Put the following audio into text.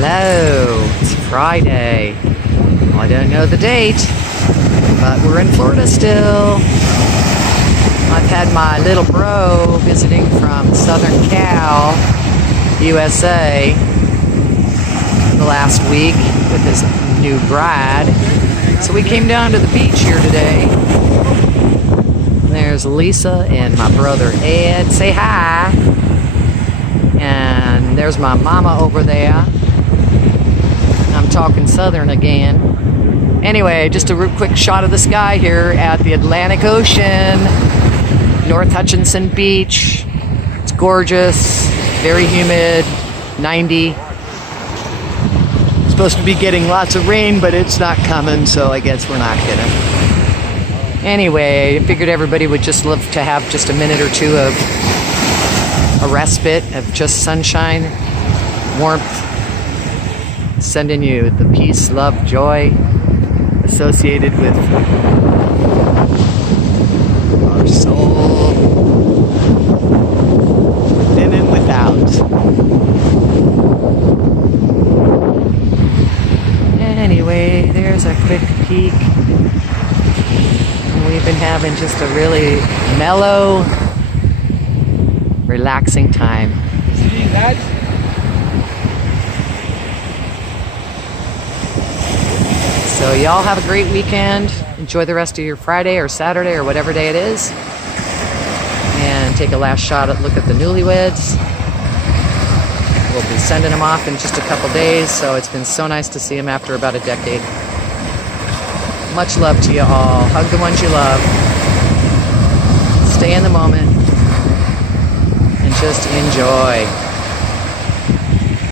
Hello, it's Friday. Well, I don't know the date, but we're in Florida still. I've had my little bro visiting from Southern Cal, USA, the last week with his new bride. So we came down to the beach here today. And there's Lisa and my brother Ed. Say hi. And there's my mama over there. I'm talking Southern again. Anyway, just a real quick shot of the sky here at the Atlantic Ocean, North Hutchinson Beach. It's gorgeous, very humid, 90. Supposed to be getting lots of rain, but it's not coming, so I guess we're not gonna. Anyway, I figured everybody would just love to have just a minute or two of a respite of just sunshine, warmth, sending you the peace, love, joy associated with our soul, within and without. Anyway, there's a quick peek. We've been having just a really mellow, relaxing time. See that? So y'all have a great weekend. Enjoy the rest of your Friday or Saturday or whatever day it is. And take a last shot at look at the newlyweds. We'll be sending them off in just a couple days, so it's been so nice to see them after about a decade. Much love to you all. Hug the ones you love. Stay in the moment. And just enjoy.